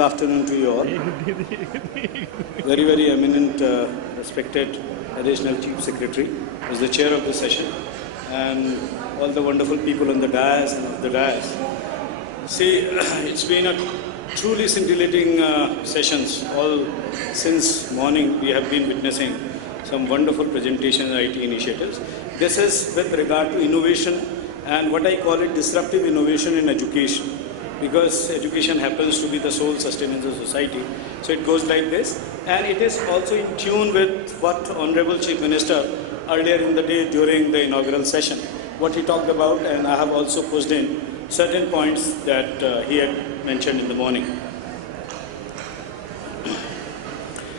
afternoon to you all. Very, very eminent, respected Additional Chief Secretary is the chair of the session, and all the wonderful people on the dais and of the dais. See, it's been a truly scintillating sessions. All since morning we have been witnessing some wonderful presentations, IT initiatives. This is with regard to innovation and what I call it disruptive innovation in education, because education happens to be the sole sustenance of society. So it goes like this, and it is also in tune with what Honorable Chief Minister earlier in the day during the inaugural session, what he talked about, and I have also pushed in certain points that he had mentioned in the morning.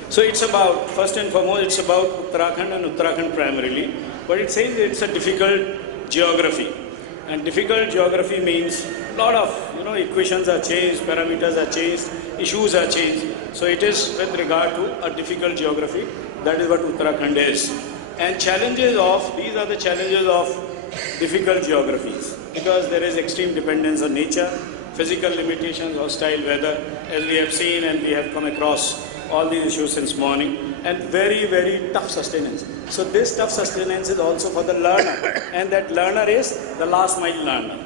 So it's about, first and foremost, it's about Uttarakhand and Uttarakhand primarily, but it says it's a difficult geography. And difficult geography means a lot of, equations are changed, parameters are changed, issues are changed. So it is with regard to a difficult geography. That is what Uttarakhand is. And these are the challenges of difficult geographies, because there is extreme dependence on nature, physical limitations, hostile weather, as we have seen and we have come across all these issues since morning, and very, very tough sustenance. So this tough sustenance is also for the learner, and that learner is the last mile learner.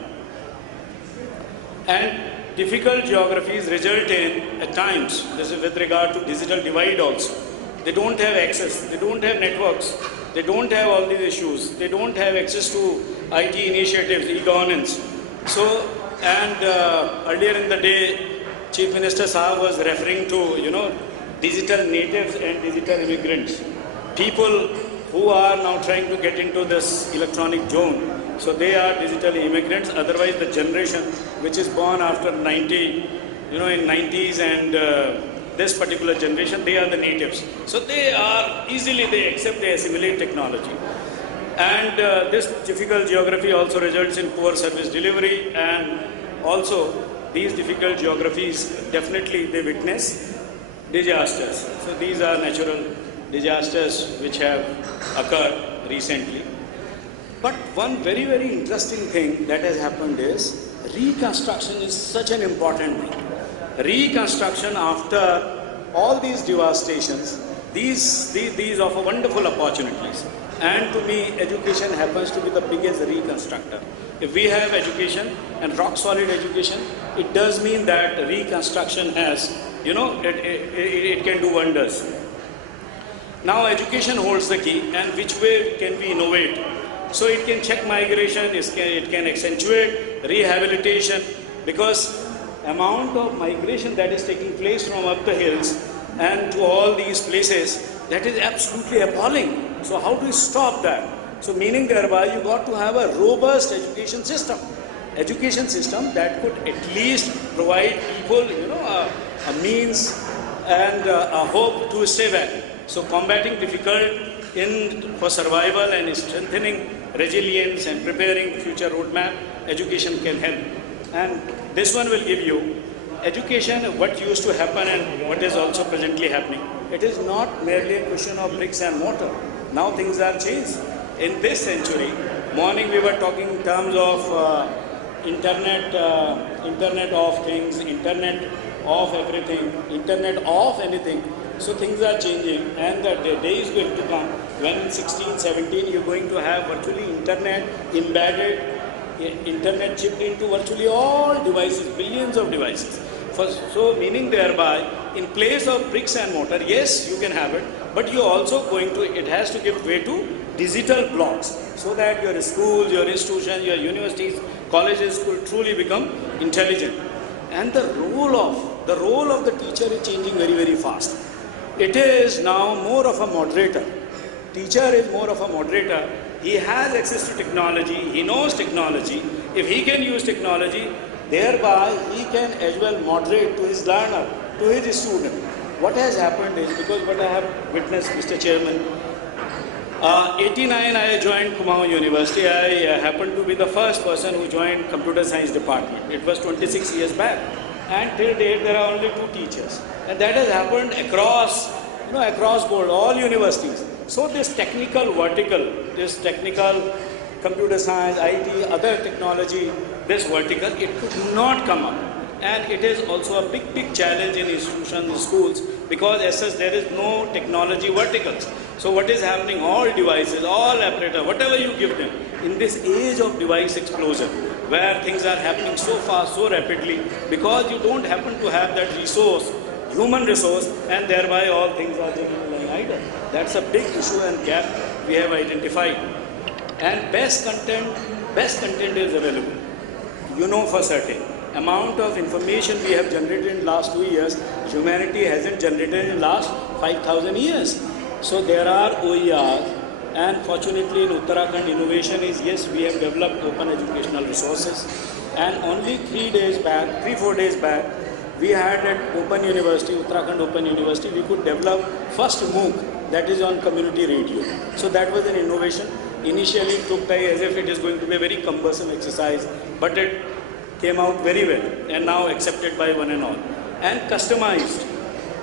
And difficult geographies result in, at times, this is with regard to digital divide also. They don't have access, they don't have networks, they don't have all these issues, they don't have access to IT initiatives, e-governance. So, and earlier in the day, Chief Minister Saab was referring to, digital natives and digital immigrants. People who are now trying to get into this electronic zone. So they are digital immigrants, otherwise the generation which is born after 90, in 90s and this particular generation, they are the natives. So they accept, they assimilate technology. And this difficult geography also results in poor service delivery, and also these difficult geographies, definitely they witness disasters. So these are natural disasters which have occurred recently. But one very, very interesting thing that has happened is reconstruction is such an important thing. Reconstruction after all these devastations, these offer wonderful opportunities. And to me, education happens to be the biggest reconstructor. If we have education and rock solid education, it does mean that reconstruction has, it can do wonders. Now education holds the key, and which way can we innovate? So it can check migration, it can accentuate rehabilitation, because amount of migration that is taking place from up the hills and to all these places, that is absolutely appalling. So how do we stop that? So meaning thereby you got to have a robust education system that could at least provide people, a means and a hope to stay back. So combating difficult for survival and strengthening resilience and preparing future roadmap, education can help. And this one will give you education, what used to happen and what is also presently happening. It is not merely a question of bricks and mortar. Now things are changed. In this century, morning we were talking in terms of internet of things, internet of everything, internet of anything. So things are changing, and the day is going to come when 16, 17 you're going to have virtually internet embedded, internet chipped into virtually all devices, billions of devices. So meaning thereby, in place of bricks and mortar, yes, you can have it, but you're also it has to give way to digital blocks, so that your schools, your institutions, your universities, colleges could truly become intelligent. And the role of the teacher is changing very, very fast. It is now more of a moderator. Teacher is more of a moderator. He has access to technology. He knows technology. If he can use technology, thereby he can as well moderate to his learner, to his student. What has happened is, because what I have witnessed, Mr. Chairman, 89 I joined Kumaon University. I happened to be the first person who joined computer science department. It was 26 years back. And till date there are only 2 teachers. And that has happened across board, all universities. So this technical vertical, this technical computer science, IT, other technology, this vertical, it could not come up. and it is also a big challenge in institutions, in schools, because as such there is no technology verticals. So what is happening, all devices, all apparatus, whatever you give them, in this age of device explosion, where things are happening so fast, so rapidly, because you don't happen to have that resource, human resource, and thereby all things are just lying idle. That's a big issue and gap we have identified. And best content is available. You know for certain, amount of information we have generated in last 2 years, humanity hasn't generated in last 5,000 years. So there are OERs, and fortunately in Uttarakhand innovation is, yes, we have developed open educational resources, and only 3-4 days back, we had at Open University, Uttarakhand Open University, we could develop first MOOC that is on community radio. So that was an innovation. Initially it looked like as if it is going to be a very cumbersome exercise, but it came out very well and now accepted by one and all. And customized,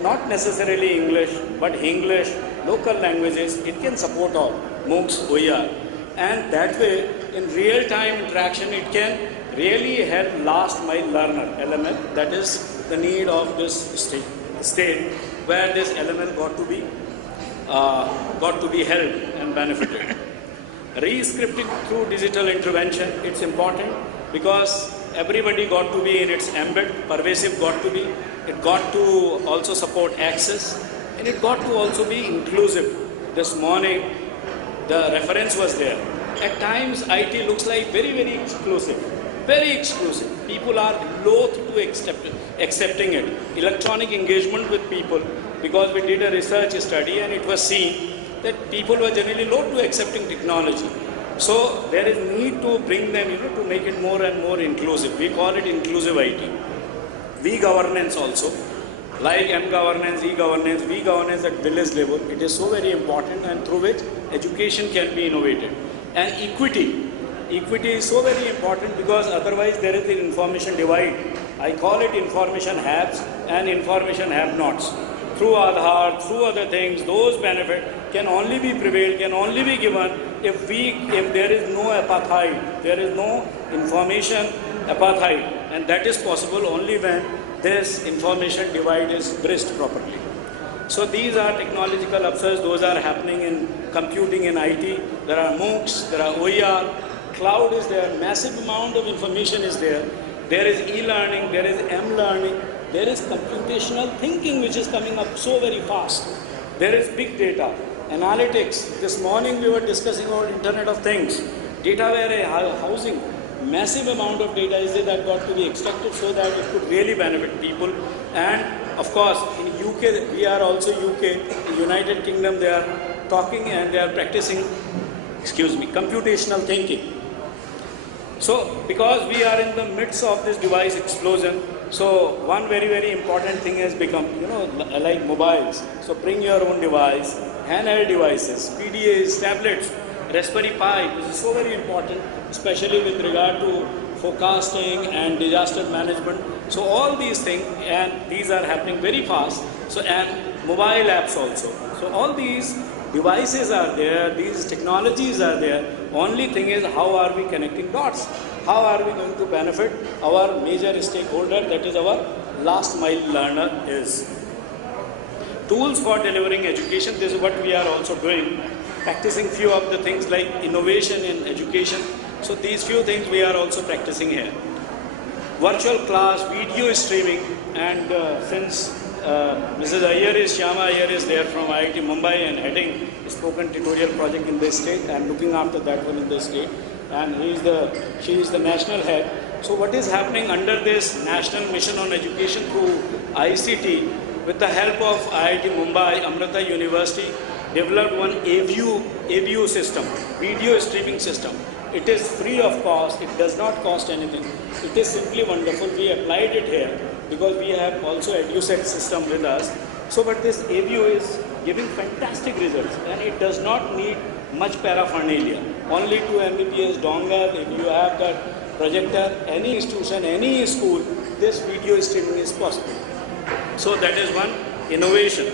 not necessarily English, but English, local languages, it can support all, MOOCs, OER. And that way, in real-time interaction, it can really help last mile learner, LML, that is the need of this state where this LML got to be held and benefited. Re-scripting through digital intervention, it's important because everybody got to be in its ambit, pervasive got to be, it got to also support access, and it got to also be inclusive. This morning, the reference was there. At times, IT looks like very exclusive. Very exclusive. People are loath to accepting it. Electronic engagement with people, because we did a research study and it was seen that people were generally loath to accepting technology. So there is need to bring them, to make it more and more inclusive. We call it inclusive IT. V-governance also, like M-governance, E-governance, V-governance at village level. It is so very important, and through which education can be innovated. And equity. Equity is so very important because otherwise there is the information divide. I call it information haves and information have-nots. Through Aadhaar, through other things, those benefits can only be prevailed, can only be given if there is no apartheid, there is no information apartheid, and that is possible only when this information divide is bridged properly. So these are technological upsurges, those are happening in computing in IT. There are MOOCs, there are OER, cloud is there, massive amount of information is there. There is e-learning, there is M-learning, there is computational thinking which is coming up so very fast. There is big data, analytics. This morning we were discussing about Internet of Things. Data housing, massive amount of data is there that got to be extracted so that it could really benefit people. And of course, in UK, we are also UK, in United Kingdom, they are talking and they are practicing, computational thinking. So, because we are in the midst of this device explosion, so one very important thing has become, like mobiles. So bring your own device, handheld devices, PDAs, tablets, Raspberry Pi. This is so very important, especially with regard to forecasting and disaster management. So all these things, and these are happening very fast. So, and mobile apps also. So all these devices are there, these technologies are there. Only thing is, how are we connecting dots? How are we going to benefit our major stakeholder, that is our last mile learner is. Tools for delivering education, this is what we are also doing. Practicing few of the things like innovation in education. So these few things we are also practicing here. Virtual class, video streaming, and since Mrs. Shyama Iyer is there from IIT Mumbai and heading spoken tutorial project in this state. I am looking after that one in this state, and she is the national head. So what is happening under this national mission on education through ICT, with the help of IIT Mumbai, Amrita University developed one AVU system, video streaming system. It is free of cost, it does not cost anything. It is simply wonderful. We applied it here because we have also EduSet system with us. So but this AVU is giving fantastic results, and it does not need much paraphernalia. Only 2 Mbps dongle. If you have that projector, any institution, any school, this video streaming is possible. So that is one innovation.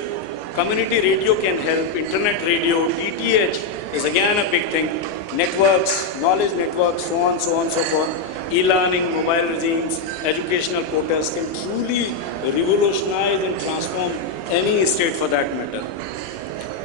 Community radio can help, internet radio, DTH is again a big thing. Networks, knowledge networks, so on, so forth. e-learning, mobile regimes, educational quotas can truly revolutionize and transform any state for that matter.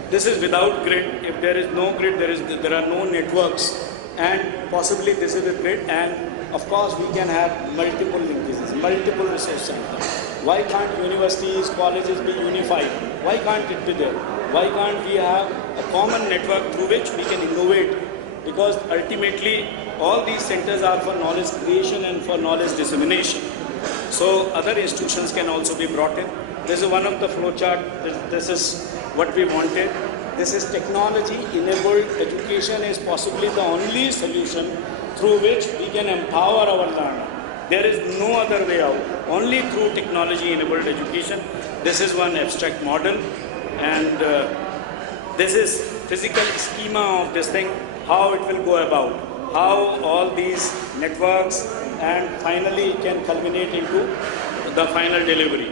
This is without grid. If there is no grid, there are no networks, and possibly this is with grid, and of course we can have multiple linkages, multiple resource centers. Why can't universities, colleges be unified? Why can't it be there? Why can't we have a common network through which we can innovate? Because ultimately all these centers are for knowledge creation and for knowledge dissemination. So other institutions can also be brought in. This is one of the flowchart. This is what we wanted. This is technology-enabled education is possibly the only solution through which we can empower our learner. There is no other way out. Only through technology-enabled education. This is one abstract model, and this is physical schema of this thing, how it will go about, how all these networks and finally can culminate into the final delivery.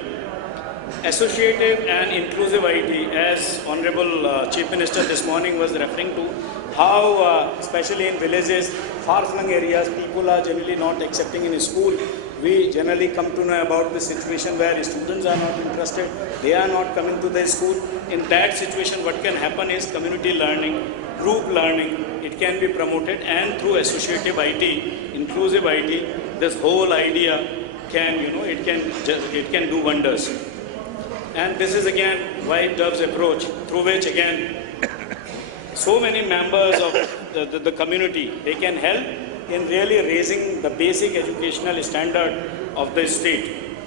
Associative and inclusive IT, as Honorable Chief Minister this morning was referring to, how especially in villages, far-flung areas, people are generally not accepting in school. We generally come to know about the situation where students are not interested, they are not coming to the school. In that situation, what can happen is community learning, group learning, it can be promoted, and through associative IT, inclusive IT, this whole idea can, it can do wonders. And this is again White Dove's approach, through which again so many members of the community, they can help in really raising the basic educational standard of the state.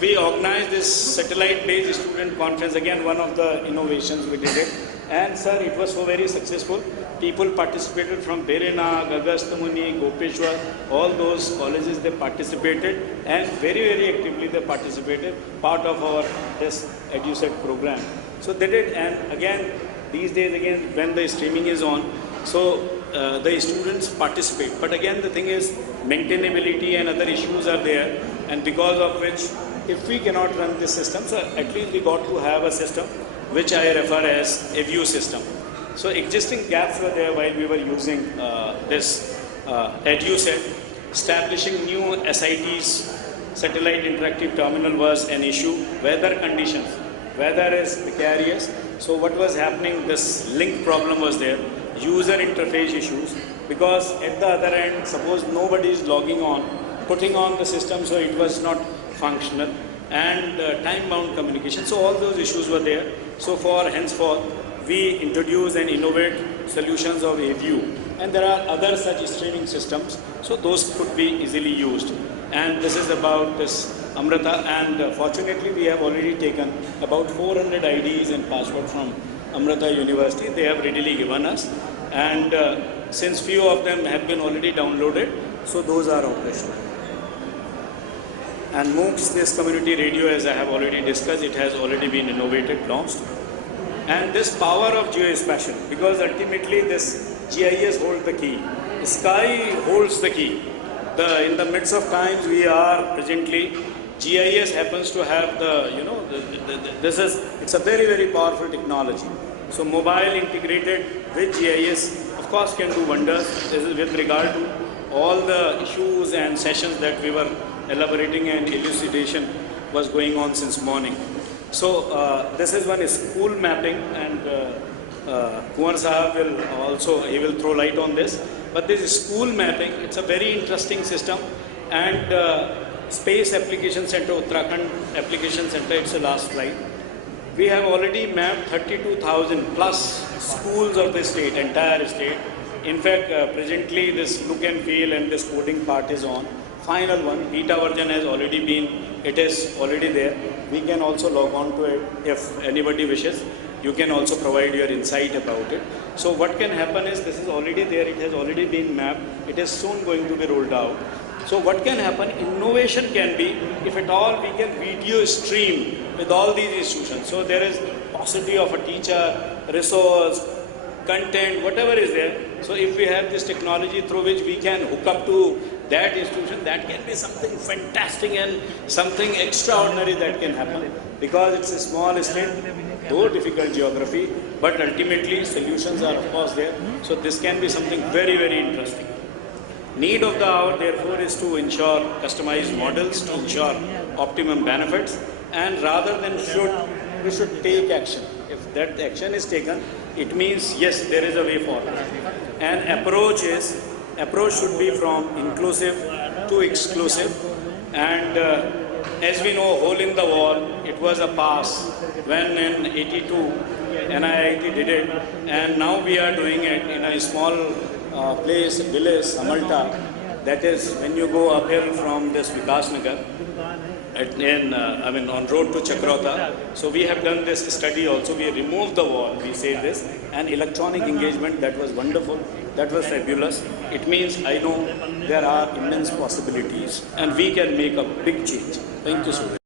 We organized this satellite-based student conference, again one of the innovations we did it. And sir, it was so very successful. People participated from Berena, Agasthamuni, Gopeshwar, all those colleges they participated, and very, very actively they participated, part of our this EduSet program. So they did, and again, these days again, when the streaming is on, so the students participate. But again, the thing is, maintainability and other issues are there, and because of which, if we cannot run this system, so at least we got to have a system which I refer as a view system. So existing gaps were there while we were using this EduSet. Establishing new SITs, satellite interactive terminal, was an issue. Weather conditions, weather is precarious. So what was happening, this link problem was there. User interface issues, because at the other end, suppose nobody is logging on, putting on the system, so it was not functional, and time-bound communication. So all those issues were there. So henceforth, we introduce and innovate solutions of AView. And there are other such streaming systems, so those could be easily used. And this is about this Amrita, and fortunately we have already taken about 400 IDs and passwords from Amrita University. They have readily given us, and since few of them have been already downloaded, so those are operational. And MOOCs, this community radio, as I have already discussed, it has already been innovated, launched. And this power of geospatial, because ultimately this GIS holds the key. Sky holds the key. In the midst of times we are presently, GIS happens to have it's a very, very powerful technology. So mobile integrated with GIS, of course, can do wonders. This is with regard to all the issues and sessions that we were elaborating, and elucidation was going on since morning. So this is one school mapping, and Kumar Sahab he will throw light on this. But this school mapping, it's a very interesting system, and Space Application Center, Uttarakhand Application Center, it's the last slide. We have already mapped 32,000 plus schools of the state, entire state. In fact, presently this look and feel and this coding part is on. Final one, beta version has already been, it is already there. We can also log on to it if anybody wishes. You can also provide your insight about it. So what can happen is, this is already there, it has already been mapped, it is soon going to be rolled out. So what can happen, innovation can be, if at all we can video stream with all these institutions. So there is possibility of a teacher, resource, content, whatever is there. So if we have this technology through which we can hook up to that institution, that can be something fantastic and something extraordinary that can happen. Because it's a small state, though difficult geography, but ultimately solutions are of course there. So this can be something very, very interesting. Need of the hour, therefore, is to ensure customized models, to ensure optimum benefits, and rather than should, we should take action. If that action is taken, it means yes, there is a way forward. And approach should be from inclusive to exclusive. And as we know, hole in the wall, it was a pass when in 82 NIIT did it, and now we are doing it in a small place, village, Samalta. That is when you go uphill from this Vikas Nagar, on road to Chakrota. So we have done this study also. We removed the wall. We say this, and electronic engagement. That was wonderful. That was fabulous. It means I know there are immense possibilities, and we can make a big change. Thank you so much.